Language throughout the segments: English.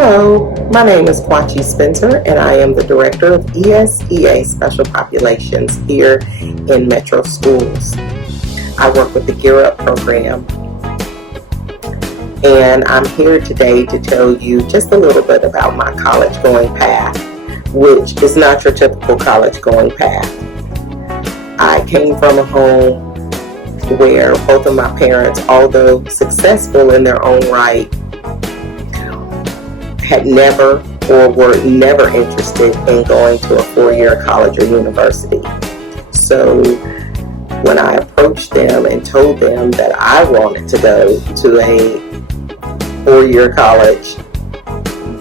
Hello, my name is Quache Spencer, and I am the Director of ESEA Special Populations here in Metro Schools. I work with the Gear Up program, and I'm here today to tell you just a little bit about my college-going path, which is not your typical college-going path. I came from a home where both of my parents, although successful in their own right, had never or were never interested in going to a four-year college or university. So when I approached them and told them that I wanted to go to a four-year college,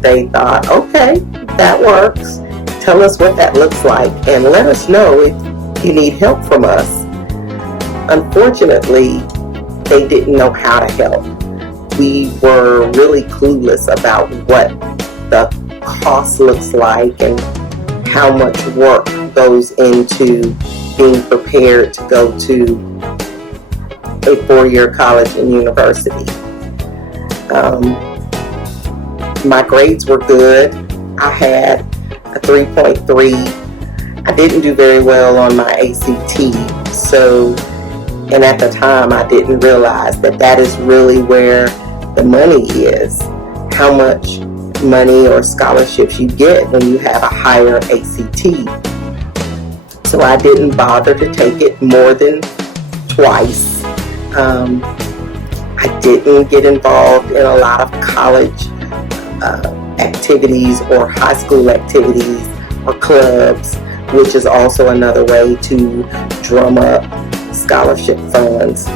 they thought, okay, that works. Tell us what that looks like and let us know if you need help from us. Unfortunately, they didn't know how to help. We were really clueless about what the cost looks like and how much work goes into being prepared to go to a four-year college and university. My grades were good. I had a 3.3. I didn't do very well on my ACT, and at the time I didn't realize that is really where the money is, how much money or scholarships you get when you have a higher ACT. So I didn't bother to take it more than twice. I didn't get involved in a lot of college activities or high school activities or clubs, which is also another way to drum up scholarship funds.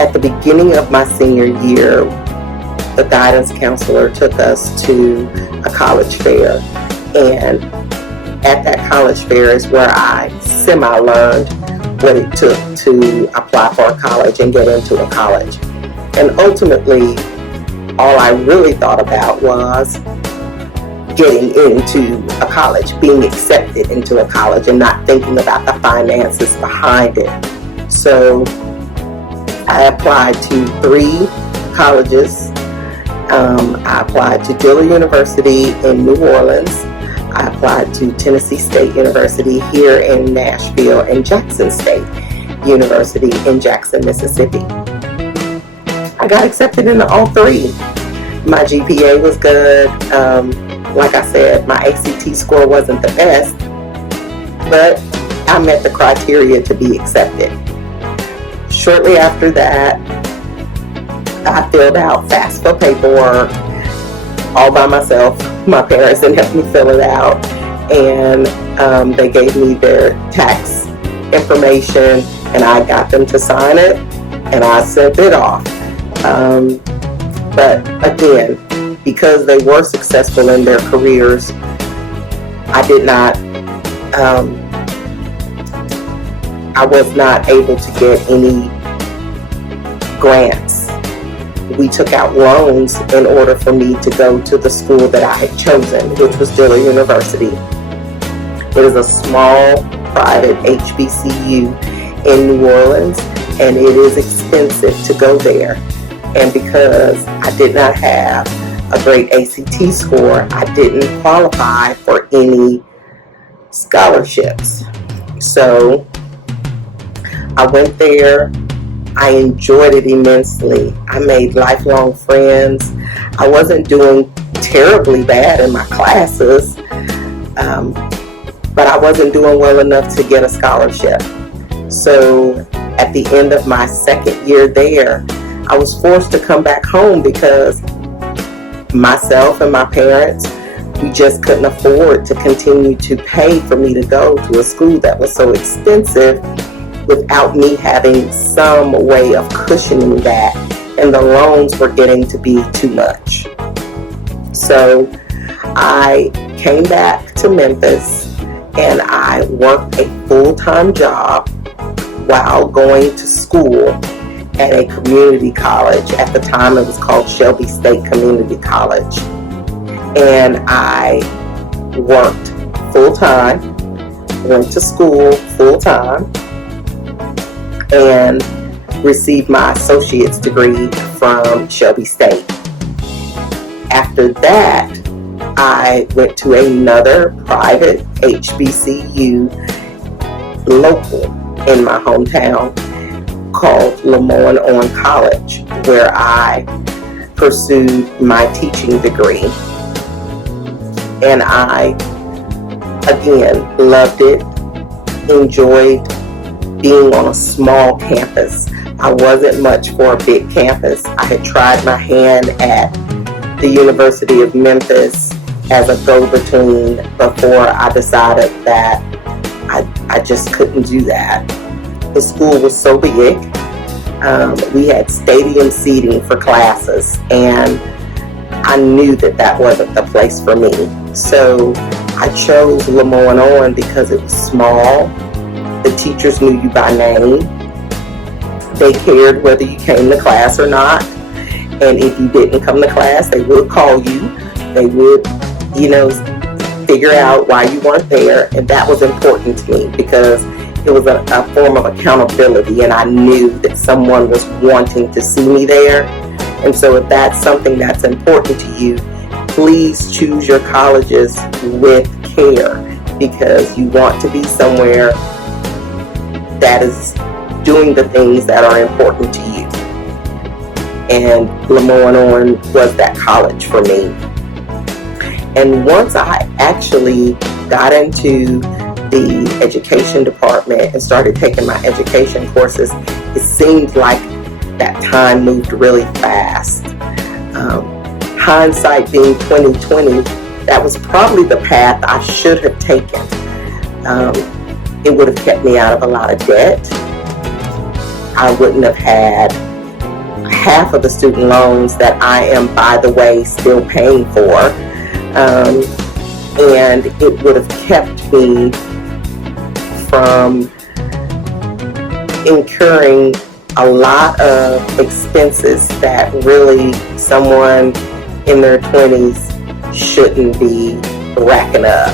At the beginning of my senior year, the guidance counselor took us to a college fair, and at that college fair is where I semi-learned what it took to apply for a college and get into a college. And ultimately, all I really thought about was getting into a college, being accepted into a college, and not thinking about the finances behind it. So I applied to 3 colleges. I applied to Dillard University in New Orleans. I applied to Tennessee State University here in Nashville, and Jackson State University in Jackson, Mississippi. I got accepted into all 3. My GPA was good. Like I said, my ACT score wasn't the best, but I met the criteria to be accepted. Shortly after that, I filled out FAFSA paperwork all by myself. My parents didn't help me fill it out, and they gave me their tax information, and I got them to sign it, and I sent it off. But again, because they were successful in their careers, I was not able to get any grants. We took out loans in order for me to go to the school that I had chosen, which was Dillard University. It is a small private HBCU in New Orleans, and it is expensive to go there. And because I did not have a great ACT score, I didn't qualify for any scholarships. So I went there. I enjoyed it immensely. I made lifelong friends. I wasn't doing terribly bad in my classes, but I wasn't doing well enough to get a scholarship. So at the end of my second year there, I was forced to come back home because myself and my parents, we just couldn't afford to continue to pay for me to go to a school that was so expensive without me having some way of cushioning that, and the loans were getting to be too much. So I came back to Memphis, and I worked a full-time job while going to school at a community college. At the time, it was called Shelby State Community College. And I worked full-time, went to school full-time, and received my associate's degree from Shelby State. After that, I went to another private HBCU local in my hometown called Lemoyne-on College, where I pursued my teaching degree. And I, again, loved it, enjoyed being on a small campus. I wasn't much for a big campus. I had tried my hand at the University of Memphis as a go-between before I decided that I just couldn't do that. The school was so big. We had stadium seating for classes, and I knew that that wasn't the place for me. So I chose Lemoyne-on because it was small. The teachers knew you by name. They cared whether you came to class or not. And if you didn't come to class, they would call you. They would, figure out why you weren't there. And that was important to me because it was a form of accountability, and I knew that someone was wanting to see me there. And so if that's something that's important to you, please choose your colleges with care, because you want to be somewhere that is doing the things that are important to you. And Lemoyne-on was that college for me. And once I actually got into the education department and started taking my education courses, it seemed like that time moved really fast. Hindsight being 2020, that was probably the path I should have taken. It would have kept me out of a lot of debt. I wouldn't have had half of the student loans that I am, by the way, still paying for. And it would have kept me from incurring a lot of expenses that really someone in their 20s shouldn't be racking up.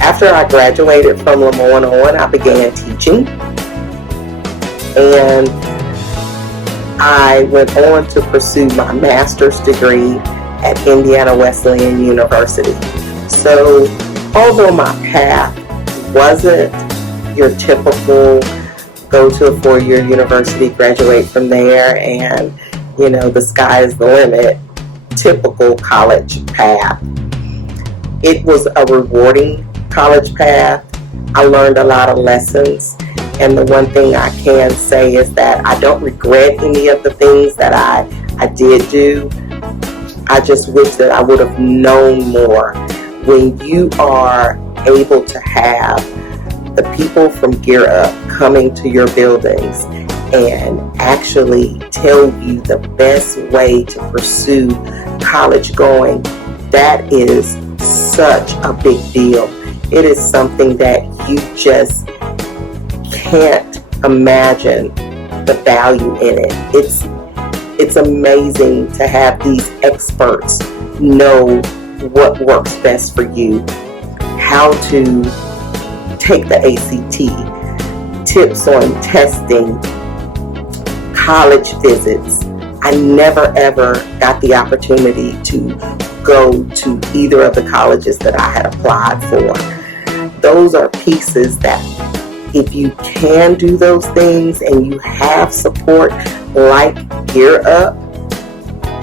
After I graduated from Lemoyne-on, I began teaching, and I went on to pursue my master's degree at Indiana Wesleyan University. So although my path wasn't your typical go to a four-year university, graduate from there, and the sky is the limit, typical college path, it was a rewarding college path. I learned a lot of lessons, and the one thing I can say is that I don't regret any of the things that I did do. I just wish that I would have known more. When you are able to have the people from Gear Up coming to your buildings and actually tell you the best way to pursue college going, that is such a big deal. It is something that you just can't imagine the value in it. It's amazing to have these experts know what works best for you, how to take the ACT, tips on testing, college visits. I never ever got the opportunity to go to either of the colleges that I had applied for. Those are pieces that if you can do those things and you have support like Gear Up,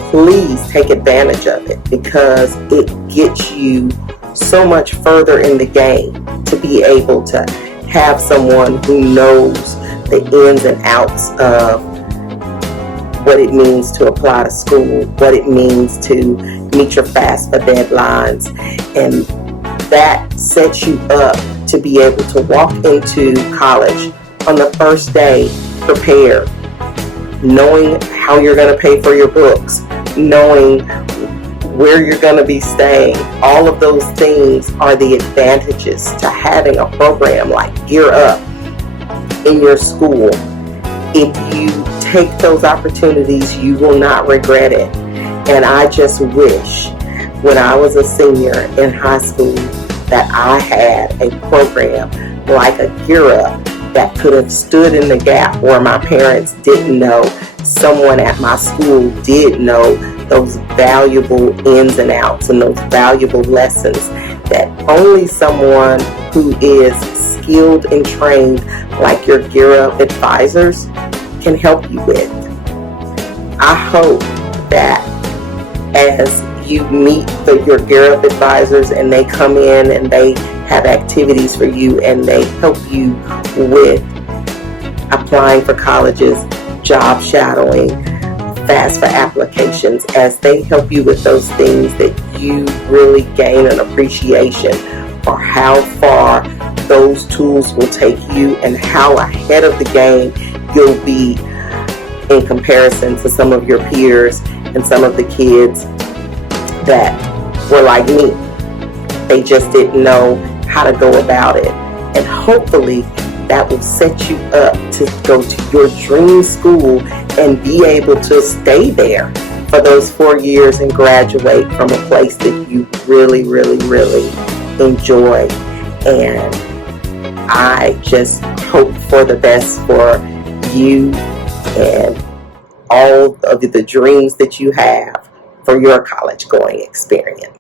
please take advantage of it, because it gets you so much further in the game to be able to have someone who knows the ins and outs of what it means to apply to school, what it means to meet your FAFSA deadlines, and that sets you up to be able to walk into college on the first day prepared, knowing how you're going to pay for your books, knowing where you're going to be staying. All of those things are the advantages to having a program like Gear Up in your school. If you take those opportunities, you will not regret it. And I just wish when I was a senior in high school that I had a program like a Gear Up that could have stood in the gap where my parents didn't know, someone at my school did know, those valuable ins and outs and those valuable lessons that only someone who is skilled and trained like your Gear Up advisors can help you with. I hope that as you meet your Gear Up advisors and they come in and they have activities for you and they help you with applying for colleges, job shadowing, FAFSA applications, as they help you with those things, that you really gain an appreciation for how far those tools will take you and how ahead of the game you'll be in comparison to some of your peers and some of the kids that were like me. They just didn't know how to go about it. And hopefully that will set you up to go to your dream school and be able to stay there for those 4 years and graduate from a place that you really, really, really enjoy. And I just hope for the best for you and all of the dreams that you have for your college going experience.